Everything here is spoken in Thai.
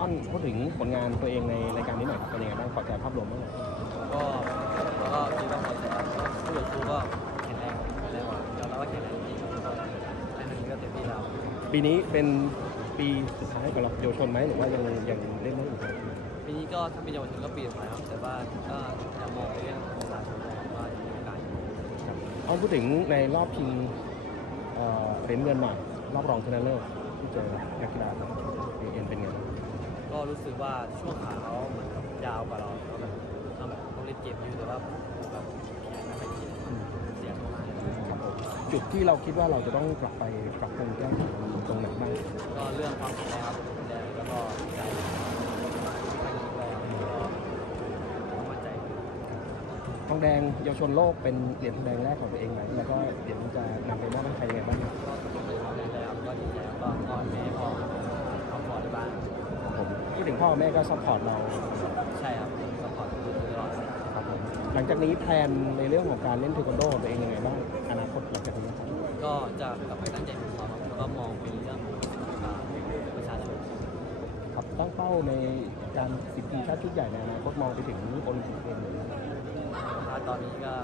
อ้อนพูดถึงผลงานตัวเองในรายการนี้หน่อยครับเป็นยังไงบ้างขอใจภาพรวมบ้างก็ก็คิดว่าพอใจครับผู้ต่อสู้ก็แข็งแรงแข็งแรงกว่ายอมรับว่าแข็งแรงจริงๆก็ในหนึ่งก็เต็มที่แล้วปีนี้เป็นปีสุดท้ายกับเราเยาวชนไหมหรือว่ายังยังเล่นได้อยู่ครับปีนี้ก็ถ้าเป็นเยาวชนก็ปีสุดท้ายครับแต่ว่าก็ยังมองไปเรื่องของกีฬาชนนะครับว่าจะมีโอกาสอยู่อ้อนพูดถึงในรอบชิงเอ่อเหรียญเงินหน่อยรอบรองชนะเลิศที่เจอนักกีฬาเอ็นเป็นไงก็ รู้สึกว่าช่วงขาเขาเหมือนกับยาวกว่าเราแล้วแบบต้องแบบต้องเล่นเกมอยู่แต่ว่าแบบแขนไม่ค่อยดีเสียมากเลยครับผมจุดที่เราคิดว่าเราจะต้องกลับไปปรับปรุงแก้ไขมันตรงไหนบ้างก็เรื่องความแข็งแรงครับแรงแล้วก็ใจไม่ดีด้วยครับก็มั่นใจทองแดงเยาวชนโลกเป็นเหรียญทองแดงแรกของตัวเองไหมแล้วก็เดี๋ยวจะนำไปมอบให้ใครยังไง ผมพูดถึงพ่อแม่ก็ซัพพอร์ตเราใช่ครับสปอร์ตตลอดครับครับผมหลังจากนี้แพลนในเรื่องของการเล่นเทควันโดของตัวเองยังไงบ้างอนาคตหลังจากนี้ครับก็จะกลับไปตั้งใจฝึกซ้อมครับแล้วก็มองไปเรื่องของอ่าประชาชนครับตั้งเป้าในการสิบทีมชาติชุดใหญ่ในอนาคตมองไปถึงโอลิมปิกเองเลยถ้าตอนนี้ก็